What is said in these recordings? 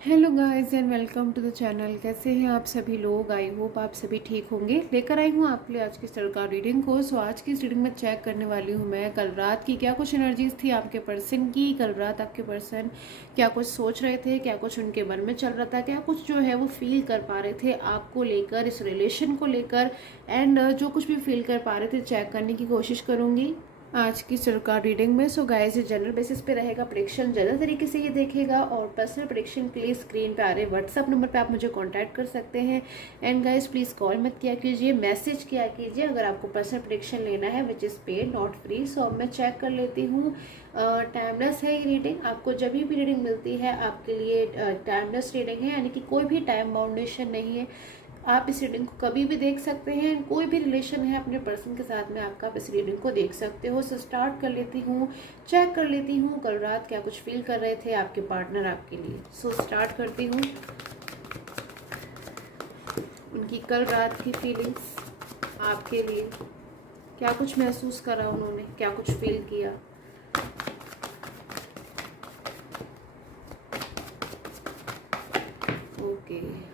Hello guys and welcome to the channel. कैसे हैं आप सभी लोग? आई होप आप सभी ठीक होंगे। लेकर आई हूँ आपके लिए आज की सरकार रीडिंग को। सो आज की इस रीडिंग में चेक करने वाली हूँ मैं कल रात की क्या कुछ एनर्जीज थी आपके पर्सन की। कल रात आपके पर्सन क्या कुछ सोच रहे थे, क्या कुछ उनके मन में चल रहा था, क्या कुछ जो है वो फील कर पा रहे थे आपको लेकर, इस रिलेशन को लेकर। एंड जो कुछ भी फील कर पा रहे थे चेक करने की कोशिश करूँगी आज की सरकार रीडिंग में। सो गाइस ये जनरल बेसिस पे रहेगा, प्रेडिक्शन जनरल तरीके से ये देखेगा। और पर्सनल प्रेडिक्शन के लिए स्क्रीन पे आ रहे व्हाट्सअप नंबर पे आप मुझे कांटेक्ट कर सकते हैं। एंड गाइस प्लीज़ कॉल मत किया कीजिए, मैसेज किया कीजिए अगर आपको पर्सनल प्रेडिक्शन लेना है which is paid not free. So अब मैं चेक कर लेती हूँ। टाइमलेस है ये रीडिंग, आपको जब भी रीडिंग मिलती है आपके लिए टाइमलेस रीडिंग है, यानी कि कोई भी टाइम बाउंडेशन नहीं है। आप इस रीडिंग को कभी भी देख सकते हैं। कोई भी रिलेशन है अपने पर्सन के साथ में आपका, आप इस रीडिंग को देख सकते हो। सो स्टार्ट कर लेती हूँ, चेक कर लेती हूँ कल रात क्या कुछ फील कर रहे थे आपके पार्टनर आपके लिए। सो स्टार्ट करती हूँ उनकी कल रात की फीलिंग्स आपके लिए। क्या कुछ महसूस करा उन्होंने, क्या कुछ फील किया। ओके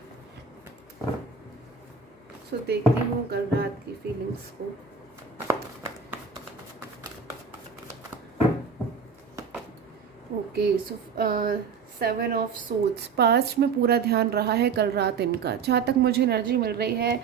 सो देखती हूँ कल रात की फीलिंग्स को। Okay so 7 of swords, past में पूरा ध्यान रहा है कल रात इनका, जहाँ तक मुझे एनर्जी मिल रही है।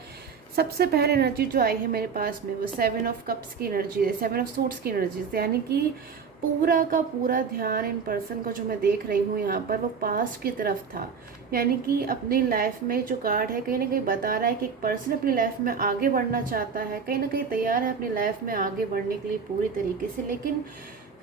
सबसे पहले एनर्जी जो आई है मेरे पास में वो 7 ऑफ कप्स की एनर्जी है, 7 ऑफ सोर्ड्स की एनर्जी है। यानी कि पूरा का पूरा ध्यान इन पर्सन का जो मैं देख रही हूँ यहाँ पर वो पास्ट की तरफ था। यानी कि अपनी लाइफ में जो कार्ड है कहीं ना कहीं बता रहा है कि एक पर्सन अपनी लाइफ में आगे बढ़ना चाहता है, कहीं ना कहीं तैयार है अपनी लाइफ में आगे बढ़ने के लिए पूरी तरीके से। लेकिन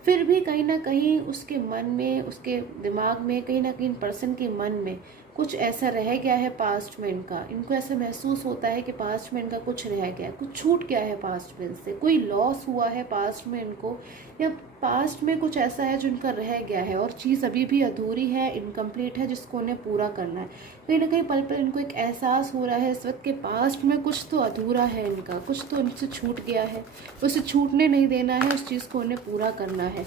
फिर भी कहीं ना कहीं उसके मन में, उसके दिमाग में, कहीं ना कहीं पर्सन के मन में कुछ ऐसा रह गया है पास्ट में इनका। इनको ऐसा महसूस होता है कि पास्ट में इनका कुछ रह गया, कुछ छूट गया है पास्ट में इनसे, कोई लॉस हुआ है पास्ट में इनको, या पास्ट में कुछ ऐसा है जो इनका रह गया है और चीज़ अभी भी अधूरी है, इनकम्प्लीट है, जिसको उन्हें पूरा करना है। कहीं ना कहीं पल पल इनको एक एहसास हो रहा है इस वक्त के पास्ट में कुछ तो अधूरा है इनका, कुछ तो इनसे छूट गया है, उसे छूटने नहीं देना है, उस चीज़ को उन्हें पूरा करना है।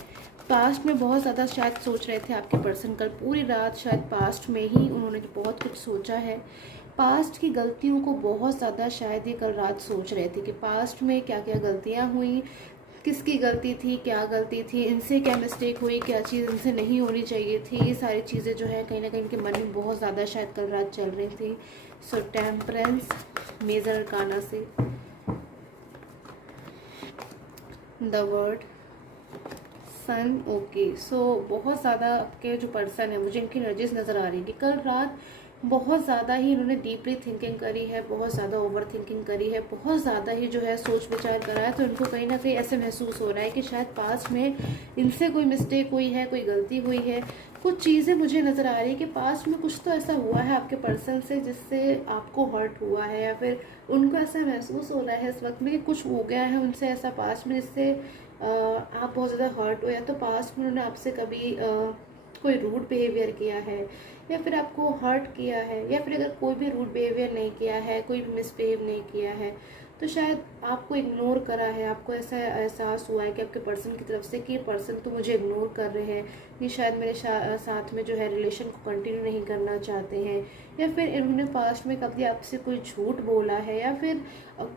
पास्ट में बहुत ज़्यादा शायद सोच रहे थे आपके पर्सन, कल पूरी रात शायद पास्ट में ही उन्होंने बहुत कुछ सोचा है। पास्ट की गलतियों को बहुत ज़्यादा शायद ये कल रात सोच रहे थे कि पास्ट में क्या क्या गलतियाँ हुई, किसकी गलती थी, क्या गलती थी, इनसे क्या मिस्टेक हुई, क्या चीज़ इनसे नहीं होनी चाहिए थी। ये सारी चीज़ें जो है कहीं ना कहीं इनके मन में बहुत ज़्यादा शायद कल रात चल रही थी। सो टेम्परेंस मेजर अरकाना से the word sun. Okay so बहुत ज़्यादा आपके जो पर्सन है, मुझे इनकी एनर्जीज नज़र आ रही है कि कल रात बहुत ज़्यादा ही इन्होंने डीपली थिंकिंग करी है, बहुत ज़्यादा ओवर थिंकिंग करी है, बहुत ज़्यादा ही जो है सोच विचार करा है। तो इनको कहीं ना कहीं ऐसे महसूस हो रहा है कि शायद पास्ट में इनसे कोई मिस्टेक हुई है, कोई गलती हुई है। कुछ चीज़ें मुझे नज़र आ रही है कि पास्ट में कुछ तो ऐसा हुआ है आपके पर्सन से जिससे आपको हर्ट हुआ है, या फिर उनको ऐसा महसूस हो रहा है इस वक्त में कि कुछ हो गया है उनसे ऐसा पास्ट में जिससे आप बहुत ज़्यादा हर्ट हो, या तो पास्ट में उन्होंने आपसे कभी कोई रूड बिहेवियर किया है, या फिर आपको हर्ट किया है, या फिर अगर कोई भी रूड बिहेवियर नहीं किया है, कोई भी मिसबिहेव नहीं किया है, तो शायद आपको इग्नोर करा है। आपको ऐसा एहसास हुआ है कि आपके पर्सन की तरफ से कि पर्सन तो मुझे इग्नोर कर रहे हैं, ये शायद मेरे साथ में जो है रिलेशन को कंटिन्यू नहीं करना चाहते हैं, या फिर इन्होंने पास्ट में कभी आपसे कोई झूठ बोला है, या फिर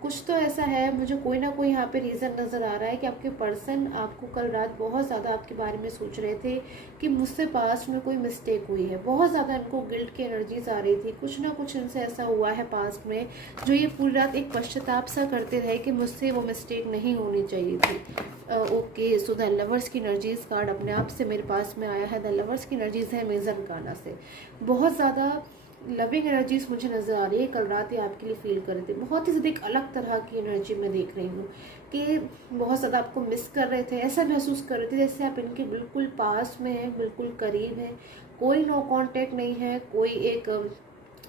कुछ तो ऐसा है। मुझे कोई ना कोई यहाँ पे रीज़न नज़र आ रहा है कि आपके पर्सन आपको कल रात बहुत ज़्यादा आपके बारे में सोच रहे थे कि मुझसे पास्ट में कोई मिस्टेक हुई है। बहुत ज़्यादा इनको गिल्ट की एनर्जीज आ रही थी, कुछ ना कुछ इनसे ऐसा हुआ है पास्ट में जो ये पूरी रात एक पश्चाताप सा करते रहे कि मुझसे वो मिस्टेक नहीं होनी चाहिए थी। ओके सो द लवर्स की एनर्जीज कार्ड अपने आप से मेरे पास में आया है। द लवर्स की एनर्जीज है मेजर गाना से। बहुत ज़्यादा लविंग एनर्जीज मुझे नज़र आ रही है, कल रात ये आपके लिए फील कर रहे थे। बहुत ही ज़्यादा एक अलग तरह की एनर्जी मैं देख रही हूँ कि बहुत ज़्यादा आपको मिस कर रहे थे, ऐसा महसूस कर रहे थे जैसे आप इनके बिल्कुल पास में हैं, बिल्कुल करीब हैं। कोई नो कांटेक्ट नहीं है, कोई एक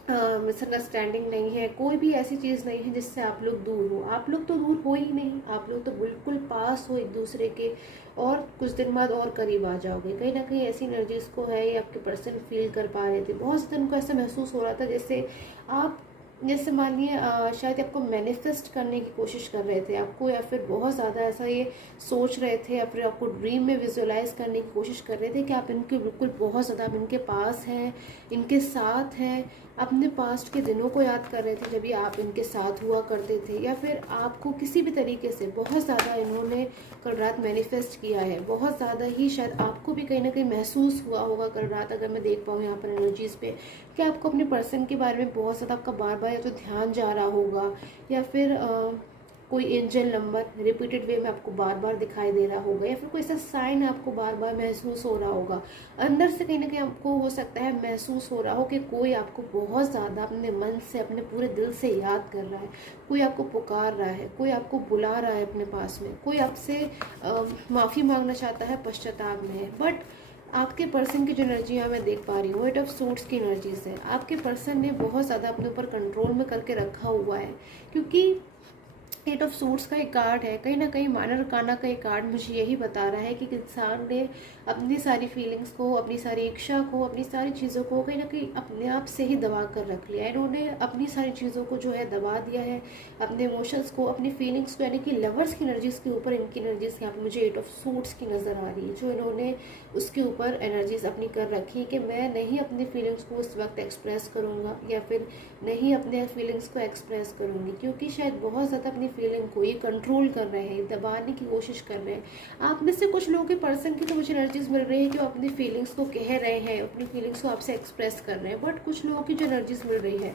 मिसअंडरस्टैंडिंग नहीं है, कोई भी ऐसी चीज़ नहीं है जिससे आप लोग दूर हो। आप लोग तो दूर हो ही नहीं, आप लोग तो बिल्कुल पास हो एक दूसरे के, और कुछ दिन बाद और करीब आ जाओगे। कहीं ना कहीं ऐसी एनर्जीज को है ये आपके पर्सन फील कर पा रहे थे। बहुत ज़्यादा उनको ऐसा महसूस हो रहा था जैसे आप जैसे मानिए शायद आपको मैनिफेस्ट करने की कोशिश कर रहे थे आपको, या फिर बहुत ज़्यादा ऐसा ये सोच रहे थे, या फिर आपको ड्रीम में विजुअलाइज करने की कोशिश कर रहे थे कि आप इनके बिल्कुल बहुत ज़्यादा आप इनके पास हैं, इनके साथ हैं। अपने पास्ट के दिनों को याद कर रहे थे जब ये आप इनके साथ हुआ करते थे, या फिर आपको किसी भी तरीके से बहुत ज़्यादा इन्होंने कल रात मैनिफेस्ट किया है। बहुत ज़्यादा ही शायद आपको भी कहीं ना कहीं महसूस हुआ होगा कल रात, अगर मैं देख पाऊँ यहाँ पर एनर्जीज़ पे, कि आपको अपने पर्सन के बारे में बहुत ज़्यादा आपका बार बार या तो ध्यान जा रहा होगा, या फिर कोई एंजल नंबर रिपीटेड वे में आपको बार बार दिखाई दे रहा होगा, या फिर कोई ऐसा साइन आपको बार बार महसूस हो रहा होगा। अंदर से कहीं ना कहीं आपको हो सकता है महसूस हो रहा हो कि कोई आपको बहुत ज़्यादा अपने मन से, अपने पूरे दिल से याद कर रहा है, कोई आपको पुकार रहा है, कोई आपको बुला रहा है अपने पास में, कोई आपसे माफ़ी मांगना चाहता है, पश्चाताप में है। बट आपके पर्सन की जो एनर्जी यहाँ मैं देख पा रही हूँ, एट ऑफ सोर्ट्स की एनर्जीज है। आपके पर्सन ने बहुत ज़्यादा अपने ऊपर कंट्रोल में करके रखा हुआ है, क्योंकि एट ऑफ सूट्स का एक कार्ड है, कहीं ना कहीं मानर काना का एक कार्ड मुझे यही बता रहा है कि इंसान ने अपनी सारी फीलिंग्स को, अपनी सारी इच्छा को, अपनी सारी चीज़ों को कहीं ना कहीं अपने आप से ही दबा कर रख लिया है। इन्होंने अपनी सारी चीज़ों को जो है दबा दिया है, अपने इमोशंस को, अपनी फीलिंग्स को, यानी कि लवर्स की एनर्जीज़ के ऊपर इनकी एनर्जीज़ यहाँ पर मुझे एट ऑफ सूट्स की नज़र आ रही है, जो इन्होंने उसके ऊपर एनर्जीज़ अपनी कर रखी कि मैं नहीं अपनी फीलिंग्स को उस वक्त एक्सप्रेस करूँगा, या फिर नहीं अपने फीलिंग्स को एक्सप्रेस करूँगी, क्योंकि शायद बहुत ज़्यादा अपनी फीलिंग को ये कंट्रोल कर रहे हैं, दबाने की कोशिश कर रहे हैं। आप में से कुछ लोगों के पर्सन की तो मुझे एनर्जीज मिल रही है कि वो अपनी फीलिंग्स को कह रहे हैं, अपनी फीलिंग्स को आपसे एक्सप्रेस कर रहे हैं। बट कुछ लोगों की जो एनर्जीज मिल रही है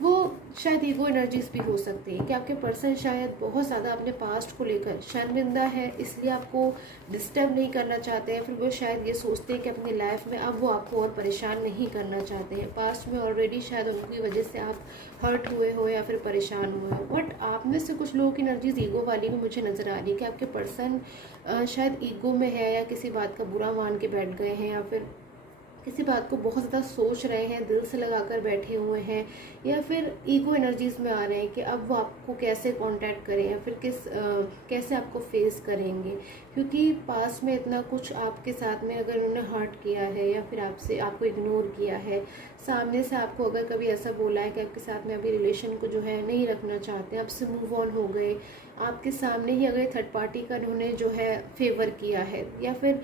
वो शायद ईगो एनर्जीज भी हो सकती है, कि आपके पर्सन शायद बहुत ज़्यादा अपने पास्ट को लेकर शर्मिंदा है, इसलिए आपको डिस्टर्ब नहीं करना चाहते हैं। फिर वो शायद ये सोचते हैं कि अपनी लाइफ में अब वो आपको और परेशान नहीं करना चाहते हैं। पास्ट में ऑलरेडी शायद उनकी वजह से आप हर्ट हुए हो या फिर परेशान हुए हो। बट आप में से कुछ लोगों की एनर्जीज ईगो वाली भी मुझे नज़र आ रही है, कि आपके पर्सन शायद ईगो में है, या किसी बात का बुरा मान के बैठ गए हैं, या फिर किसी बात को बहुत ज़्यादा सोच रहे हैं, दिल से लगाकर बैठे हुए हैं, या फिर ईगो एनर्जीज़ में आ रहे हैं कि अब वो आपको कैसे कांटेक्ट करें, या फिर कैसे आपको फेस करेंगे। क्योंकि पास में इतना कुछ आपके साथ में अगर उन्होंने हर्ट किया है, या फिर आपको इग्नोर किया है, सामने से आपको अगर कभी ऐसा बोला है कि आपके साथ में अभी रिलेशन को जो है नहीं रखना चाहते, आपसे मूव ऑन हो गए, आपके सामने ही अगर थर्ड पार्टी का उन्होंने जो है फेवर किया है, या फिर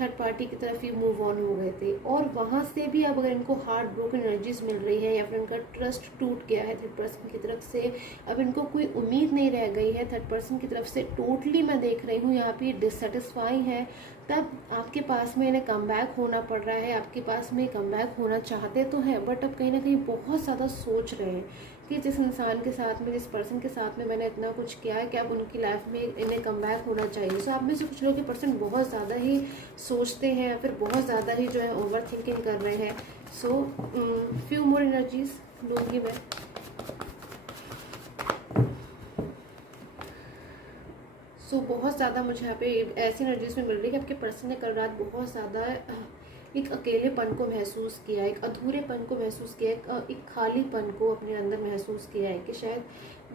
थर्ड पार्टी की तरफ ही मूव ऑन हो गए थे, और वहाँ से भी अब अगर इनको हार्ट ब्रोकन एनर्जीज मिल रही है, या फिर उनका ट्रस्ट टूट गया है थर्ड पर्सन की तरफ से, अब इनको कोई उम्मीद नहीं रह गई है थर्ड पर्सन की तरफ से, टोटली मैं देख रही हूँ यहाँ पे डिससेटिस्फाई है, तब आपके पास में इन्हें कम बैक होना पड़ रहा है। आपके पास में कम बैक होना चाहते तो हैं, बट अब कहीं ना कहीं बहुत ज़्यादा सोच रहे हैं कि जिस इंसान के साथ में, जिस पर्सन के साथ में मैंने इतना कुछ किया है कि अब उनकी लाइफ में इन्हें कम बैक होना चाहिए। सो आप में से कुछ लोग के पर्सन बहुत ज़्यादा ही सोचते हैं, या फिर बहुत ज़्यादा ही जो है ओवर थिंकिंग कर रहे हैं। सो फ्यू मोर एनर्जीज लूँगी मैं। बहुत ज़्यादा मुझे यहाँ पे ऐसी एनर्जीज में मिल रही है कि आपके पर्सन ने कल रात बहुत ज़्यादा एक अकेलेपन को महसूस किया, एक अधूरेपन को महसूस किया, एक खालीपन को अपने अंदर महसूस किया है, कि शायद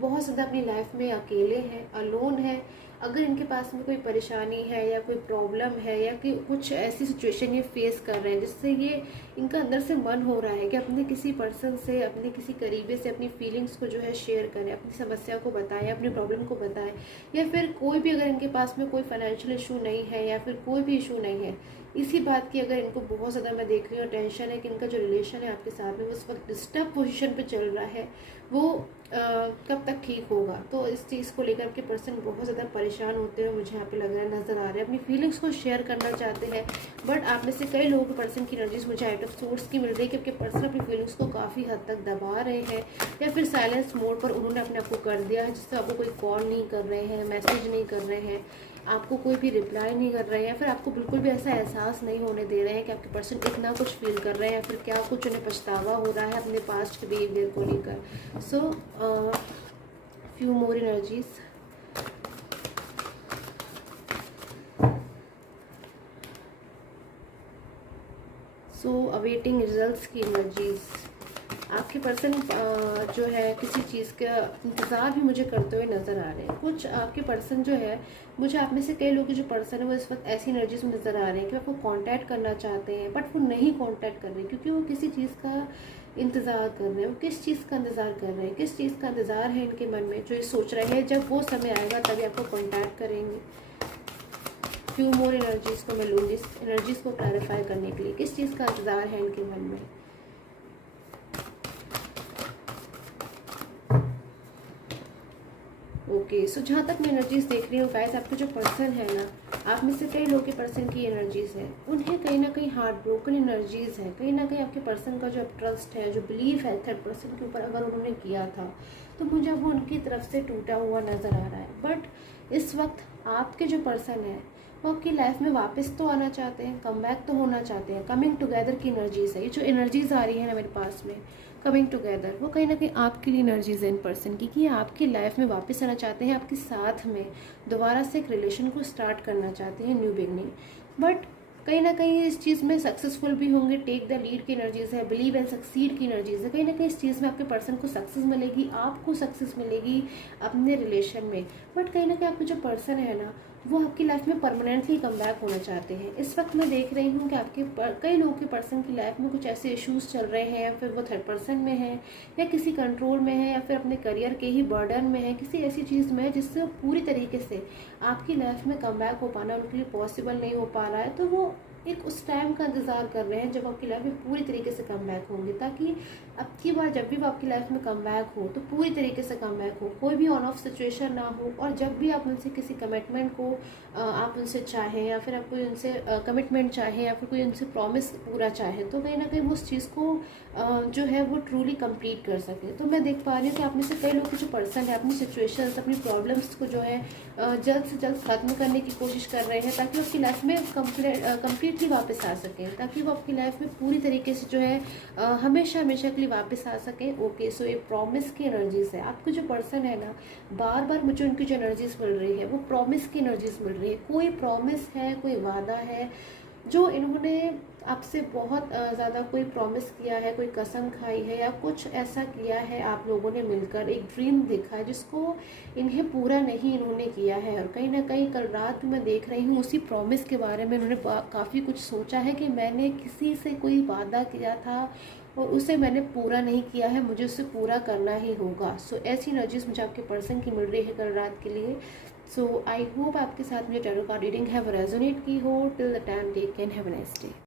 बहुत ज़्यादा अपनी लाइफ में अकेले हैं, अलोन है। अगर इनके पास में कोई परेशानी है, या कोई प्रॉब्लम है, या कि कुछ ऐसी सिचुएशन ये फेस कर रहे हैं जिससे ये इनका अंदर से मन हो रहा है कि अपने किसी पर्सन से, अपने किसी करीबे से अपनी फीलिंग्स को जो है शेयर करें, अपनी समस्या को बताएं, अपनी प्रॉब्लम को बताएं, या फिर कोई भी अगर इनके पास में कोई फाइनेंशियल इशू नहीं है, या फिर कोई भी इशू नहीं है, इसी बात की अगर इनको बहुत ज़्यादा मैं देख रही हूँ टेंशन है कि इनका जो रिलेशन है आपके साथ में उस वक्त डिस्टर्ब पोजीशन पे चल रहा है, वो कब तक ठीक होगा। तो इस चीज़ को लेकर आपके पर्सन बहुत ज़्यादा परेशान होते हुए मुझे यहाँ पे लग रहा है, नज़र आ रहा है। अपनी फीलिंग्स को शेयर करना चाहते हैं, बट आप में से कई लोगों के पर्सन की एनर्जीज मुझे आउट ऑफ सोर्स की मिल रही है कि आपके पर्सन अपनी फीलिंग्स को काफ़ी हद तक दबा रहे हैं, या फिर साइलेंस मोड पर उन्होंने अपने आप को कर दिया है, जिससे आपको कोई कॉल नहीं कर रहे हैं, मैसेज नहीं कर रहे हैं, आपको कोई भी रिप्लाई नहीं कर रहे हैं, या फिर आपको बिल्कुल भी ऐसा एहसास नहीं होने दे रहे हैं कि आपके पर्सन इतना कुछ फील कर रहे हैं, या फिर क्या कुछ उन्हें पछतावा हो रहा है अपने पास्ट के बिहेवियर को लेकर। So few more energies. So awaiting results की एनर्जीज। आपके पर्सन जो है किसी चीज़ का इंतज़ार भी मुझे करते हुए नज़र आ रहे हैं। कुछ आपके पर्सन जो है, मुझे आप में से कई लोग जो पर्सन है वो इस वक्त ऐसी एनर्जीज में नज़र आ रहे हैं कि आपको कांटेक्ट करना चाहते हैं, बट वो नहीं कांटेक्ट कर रहे क्योंकि वो किसी चीज़ का इंतज़ार कर रहे हैं। वो किस चीज़ का इंतज़ार कर रहे हैं, किस चीज़ का इंतज़ार है इनके मन में, जो ये सोच रहे हैं जब वो समय आएगा तभी आपको कांटेक्ट करेंगे। फ्यू मोर एनर्जीज़ को मैं लूँगी इस एनर्जीज़ को क्लैरिफाई करने के लिए, किस चीज़ का इंतज़ार है इनके मन में। ओके, सो जहाँ तक मैं एनर्जीज देख रही हूँ गाइस, आपके जो पर्सन है ना, आप में से कई लोगों के पर्सन की एनर्जीज है, उन्हें कहीं ना कहीं हार्ट ब्रोकन एनर्जीज है। कहीं ना कहीं आपके पर्सन का जो ट्रस्ट है, जो बिलीफ है थर्ड पर्सन के ऊपर अगर उन्होंने किया था, तो मुझे वो उनकी तरफ से टूटा हुआ नज़र आ रहा है। बट इस वक्त आपके जो पर्सन है वो आपकी लाइफ में वापस तो आना चाहते हैं, कम बैक तो होना चाहते हैं। कमिंग टुगेदर की एनर्जीज है, ये जो एनर्जीज आ रही है ना मेरे पास में, कमिंग टुगेदर, वो कहीं ना कहीं आपके लिए एनर्जीज है इन पर्सन की, कि आपकी लाइफ में वापस आना चाहते हैं, आपके साथ में दोबारा से एक रिलेशन को स्टार्ट करना चाहते हैं, न्यू बिगनिंग। बट कहीं ना कहीं इस चीज़ में सक्सेसफुल भी होंगे। टेक द लीड की एनर्जीज है, बिलीव एंड सक्सीड की एनर्जीज है। कहीं ना कहीं इस चीज़ में आपके पर्सन को सक्सेस मिलेगी, आपको सक्सेस मिलेगी अपने रिलेशन में। बट कहीं ना कहीं आपके जो पर्सन है ना, वो आपकी लाइफ में परमानेंटली कम बैक होना चाहते हैं। इस वक्त मैं देख रही हूँ कि आपके कई लोगों के पर्सन की लाइफ में कुछ ऐसे इश्यूज चल रहे हैं, या फिर वो थर्ड पर्सन में है, या किसी कंट्रोल में है, या फिर अपने करियर के ही बर्डन में है, किसी ऐसी चीज़ में है जिससे वो पूरी तरीके से आपकी लाइफ में कम बैक हो पाना उनके लिए पॉसिबल नहीं हो पा रहा है। तो वो एक उस टाइम का इंतज़ार कर रहे हैं जब आपकी लाइफ में पूरी तरीके से कम बैक होंगे, ताकि अब की बार जब भी वो आपकी लाइफ में कम बैक हो तो पूरी तरीके से कम बैक हो, कोई भी ऑन ऑफ सिचुएशन ना हो। और जब भी आप उनसे किसी कमिटमेंट को आप उनसे चाहें, या फिर आप कोई उनसे कमिटमेंट चाहें, या फिर कोई उनसे प्रॉमिस पूरा चाहे, तो कहीं ना कहीं वो उस चीज़ को जो है वो ट्रूली कंप्लीट कर सके। तो मैं देख पा रही हूँ कि आप में से कई लोग के जो पर्सन है अपनी सिचुएशंस, अपनी प्रॉब्लम्स को जो है जल्द से जल्द ख़त्म करने की कोशिश कर रहे हैं, ताकि वो आपकी लाइफ में कम्प्लीटली वापस आ सकें, ताकि वो आपकी लाइफ में पूरी तरीके से जो है हमेशा हमेशा के लिए वापस आ सकें। ओके, सो ये प्रॉमिस की एनर्जीज है। आपको जो पर्सन है ना, बार बार मुझे उनकी जो एनर्जीज मिल रही है वो प्रॉमिस की एनर्जीज मिल रही है। कोई प्रॉमिस है, कोई वादा है जो इन्होंने आपसे बहुत ज़्यादा कोई प्रॉमिस किया है, कोई कसम खाई है, या कुछ ऐसा किया है आप लोगों ने मिलकर, एक ड्रीम देखा है जिसको इन्हें पूरा नहीं इन्होंने किया है। और कहीं ना कहीं कल रात मैं देख रही हूँ उसी प्रॉमिस के बारे में इन्होंने काफ़ी कुछ सोचा है, कि मैंने किसी से कोई वादा किया था और उसे मैंने पूरा नहीं किया है, मुझे उसे पूरा करना ही होगा। सो ऐसी एनर्जीज मुझे आपके पर्सन की मिल रही है कल रात के लिए। सो आई होप आपके साथ मुझे टैरो कार्ड रीडिंग है वो रेजोनेट की हो। Till the time take care, have a nice day.